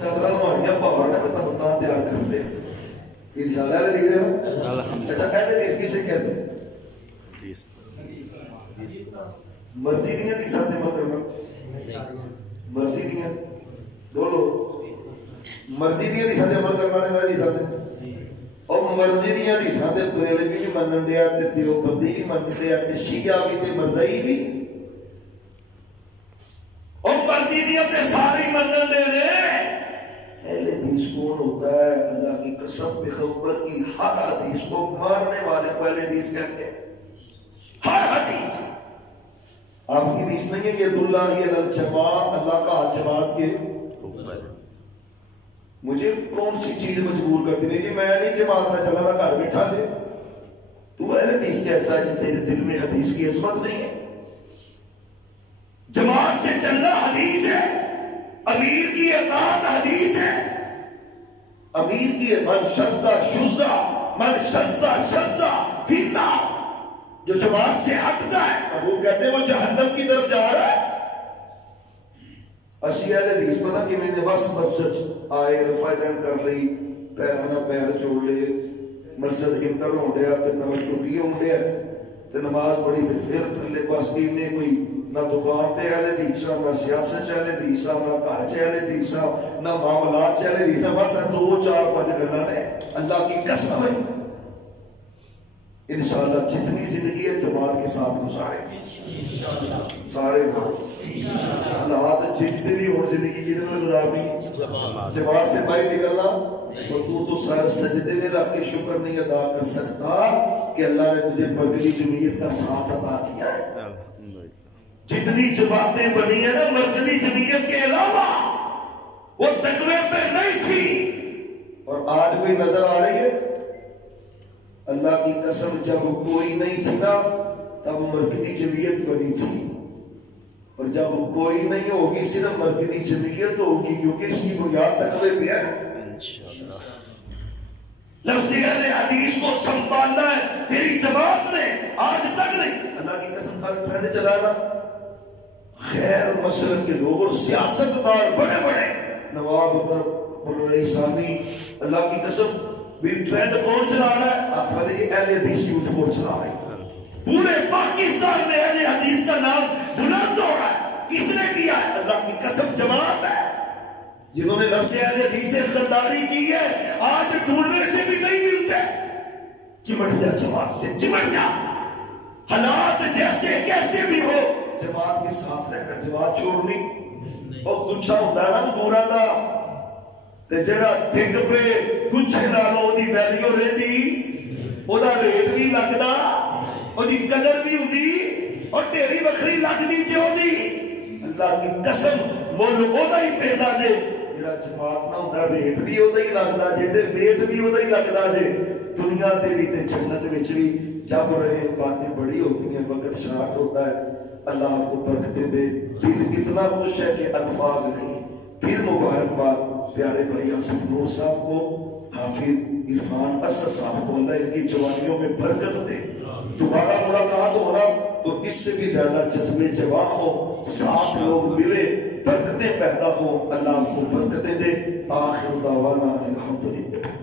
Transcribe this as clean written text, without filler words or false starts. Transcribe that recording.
چادر نوائیاں پاوڑ ہے تو تاں تیار کر دے انشاءاللہ اہل حدیث ہے. اچھا اہل حدیث کسے کہتے ہیں؟ مرضی دیاں حدیثاں تے عمل کرنا. مرضی دیاں بولو مرضی دیاں حدیثاں تے عمل کرنا نے حدیثاں تے اور مرضی دیاں حدیثاں تے بریلوی بھی منن دیا تے دیوبندی بھی منن دیا تے شیعہ بھی تے مرزائی بھی اور مرضی دیاں تے ساری منن دے نے. اہل حدیث کون ہوتا ہے؟ اللہ کی قسم پیغمبر کی ہر حدیث کو ماننے والے کو اہل حدیث کہتے ہیں. ہر حدیث آپ کی حدیث نہیں ہے ید اللہ علی الجماع اللہ کا جماعت کے اوپر. مجھے کون سی چیز مجبور کرتی نہیں جی میں نہیں جماعت میں چلا میں گھر بیٹھا سے. تو اہل حدیث کیسا ہے جی تیرے دل میں حدیث کی عظمت نہیں ہے؟ جماعت سے چلنا حدیث ہے. امیر کی اطاعت حدیث ہے. امیر کی من شذ شذ من شذ شذ فی النار. جو جماعت سے ہٹتا ہے اب وہ کہتے ہیں وہ جہنم کی طرف جا رہا ہے. اسی اہل حدیث پتہ کہ میں نے بس مسجد آئے رفع دین کر لی پیرانہ پیر چھوڑ لے مسجد انٹر ہو گیا تے نماز رکیے ہو گیا تے نماز پڑھی تے پھر تھلے بس نے کوئی نہ دکان پہ اہل حدیث نہ سیاست اہل حدیث نہ گھر اہل حدیث نہ معاملات اہل حدیث بس 2-4-5 گلاں نے. اللہ کی قسم ہے انشاءاللہ جتنی زندگی ہے جماعت کے ساتھ گزارے سارے حالات جتنے بھی ہو زندگی کی طرح گزارنی جماعت سے باہر نکلنا اور تو سر سجدے میں رکھ کے شکر نہیں ادا کر سکتا کہ اللہ نے تجھے مرکزی جمعیت کا ساتھ عطا کیا ہے. جتنی جماعتیں بنی ہیں نا مرکزی جمعیت کے علاوہ وہ تقوی پہ نہیں تھی اور آج کوئی نظر آ رہی ہے. اللہ کی قسم جب کوئی نہیں تھی نا تب مرکزی جمعیت بنی تھی اور جب کوئی نہیں ہوگی صرف مرکزی جمعیت ہوگی کیونکہ اس کی بنیاد تقوی پہ ہے. لفظ اہل حدیث کو سنبھالنا ہے تیری جماعت نے آج تک نہیں. اللہ کی قسم کل ٹرینڈ چلا نا خیر مسلک کے لوگ اور سیاستدار بڑے بڑے نواب علی ثانی اللہ کی قسم بھی ٹرینڈ کون چلا رہا ہے؟ آپ یہ اہل حدیث یوتھ فور چلا رہے ہیں. پورے پاکستان میں اہل حدیث کا نام بلند ہو رہا ہے. کس نے کیا ہے؟ اللہ کی قسم جماعت ہے جنہوں نے لفظ اہل حدیث سے خریداری کی ہے. آج ڈھونڈنے سے بھی نہیں ملتے. چمٹ جا جماعت سے چمٹ جا. حالات جیسے کیسے بھی ہو جماعت کے ساتھ رہنا. جماعت چھوڑنی اور کچھ ہوتا ہے نا دورا دا تے جڑا ٹھگ پہ کچھ نالوں دی ویلیو رہندی او دا ریٹ بھی لگدا او دی قدر بھی ہوندی اور ڈیری وکھری لگدی تے او دی اللہ کی قسم مول او دا ہی پیندا جے. جڑا جماعت نہ ہوندا ریٹ بھی او دا ہی لگدا جے تے ویٹ بھی او دا ہی لگدا جے. دنیا تے بھی تے جنت وچ بھی جب رہے باتیں بڑی ہوتی ہیں وقت شارٹ ہوتا ہے. اللہ آپ کو برکتیں دے. دل اتنا خوش ہے کہ الفاظ نہیں. پھر مبارکباد پیارے بھائی آصف نور صاحب کو حافظ عرفان اسد صاحب کو اللہ ان کی جوانیوں میں برکت دے. دوبارہ ملاقات ہونا تو اس سے بھی زیادہ جذبے جوان ہو ساتھ لوگ ملے برکتیں پیدا ہو. اللہ آپ کو برکتیں دے. آخر دعوانا الحمدللہ.